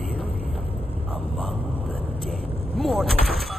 live among the dead. Mortal!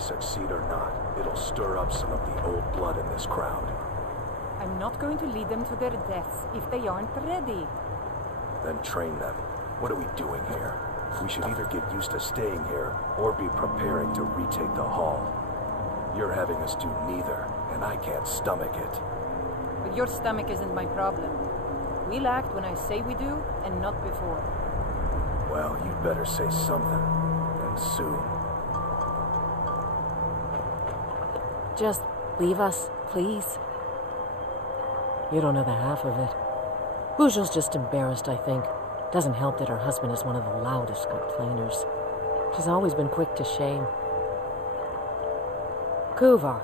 succeed or not, it'll stir up some of the old blood in this crowd. I'm not going to lead them to their deaths if they aren't ready. Then train them. What are we doing here? We should either get used to staying here, or be preparing to retake the hall. You're having us do neither, and I can't stomach it. But your stomach isn't my problem. We'll act when I say we do, and not before. Well, you'd better say something, and soon. Just leave us, please. You don't know the half of it. Bujo's just embarrassed, I think. Doesn't help that her husband is one of the loudest complainers. She's always been quick to shame. Kuvar.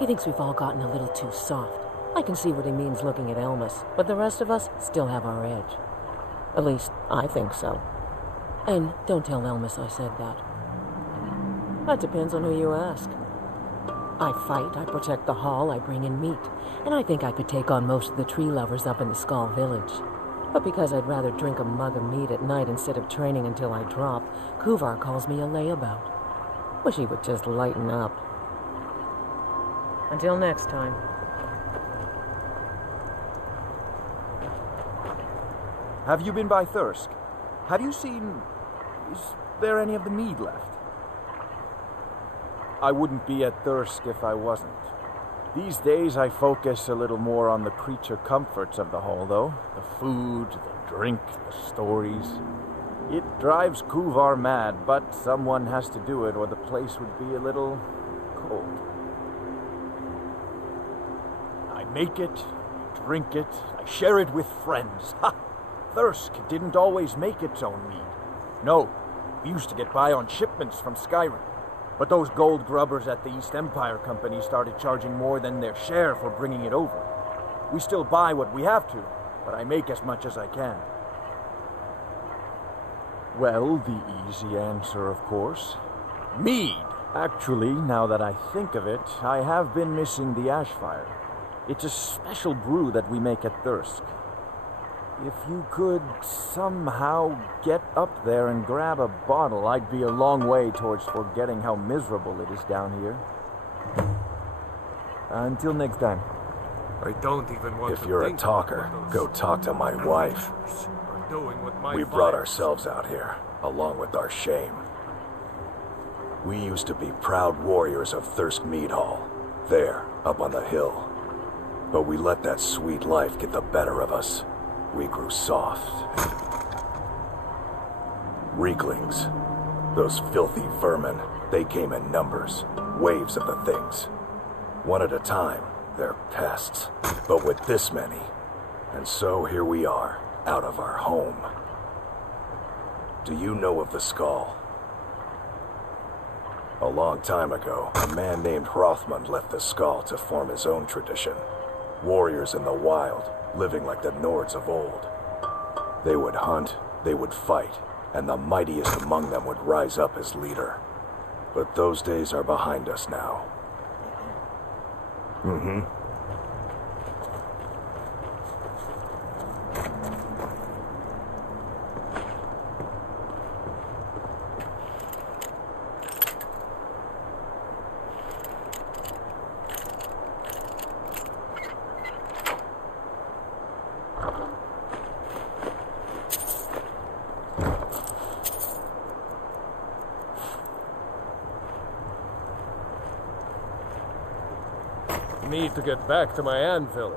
He thinks we've all gotten a little too soft. I can see what he means looking at Elmas, but the rest of us still have our edge. At least, I think so. And don't tell Elmas I said that. That depends on who you ask. I fight, I protect the hall, I bring in meat, and I think I could take on most of the tree lovers up in the Skull Village. But because I'd rather drink a mug of meat at night instead of training until I drop, Kuvar calls me a layabout. Wish he would just lighten up. Until next time. Have you been by Thirsk? Have you seen... Is there any of the mead left? I wouldn't be at Thirsk if I wasn't. These days I focus a little more on the creature comforts of the hall, though. The food, the drink, the stories. It drives Kuvar mad, but someone has to do it or the place would be a little cold. I make it, drink it, I share it with friends. Ha! Thirsk didn't always make its own mead. No, we used to get by on shipments from Skyrim. But those gold grubbers at the East Empire Company started charging more than their share for bringing it over. We still buy what we have to, but I make as much as I can. Well, the easy answer, of course. Mead! Actually, now that I think of it, I have been missing the Ashfire. It's a special brew that we make at Thirsk. If you could somehow get up there and grab a bottle, I'd be a long way towards forgetting how miserable it is down here. Until next time. I don't even want to If you're a think talker, about go talk to my wife. are doing with my We brought father. ourselves out here, along with our shame. We used to be proud warriors of Thirsk Mead Hall, there, up on the hill. But we let that sweet life get the better of us. We grew soft. Reeklings. Those filthy vermin. They came in numbers. Waves of the things. One at a time. They're pests. But with this many. And so here we are, out of our home. Do you know of the Skull? A long time ago, a man named Hrothmund left the Skull to form his own tradition. Warriors in the wild, living like the Nords of old. They would hunt, they would fight, and the mightiest among them would rise up as leader. But those days are behind us now. Need to get back to my anvil.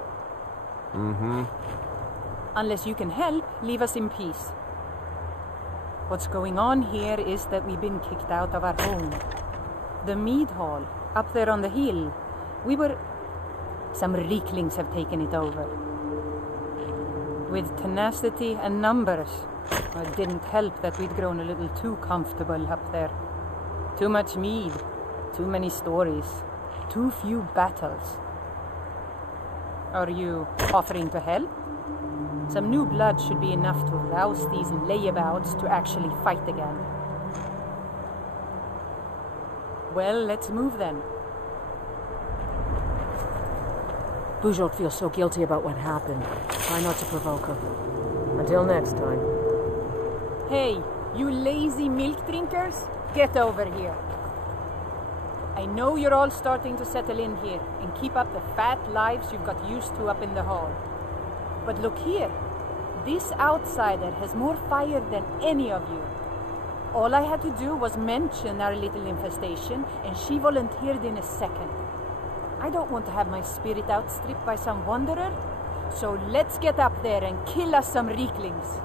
Unless you can help, leave us in peace. What's going on here is that we've been kicked out of our home. The mead hall, up there on the hill. Some Reeklings have taken it over. With tenacity and numbers. It didn't help that we'd grown a little too comfortable up there. Too much mead, too many stories, too few battles. Are you offering to help? Some new blood should be enough to rouse these layabouts to actually fight again. Well, let's move then. Bujo feels so guilty about what happened. Try not to provoke her. Until next time. Hey, you lazy milk drinkers, get over here. I know you're all starting to settle in here and keep up the fat lives you've got used to up in the hall. But look here. This outsider has more fire than any of you. All I had to do was mention our little infestation, and she volunteered in a second. I don't want to have my spirit outstripped by some wanderer, so let's get up there and kill us some reeklings.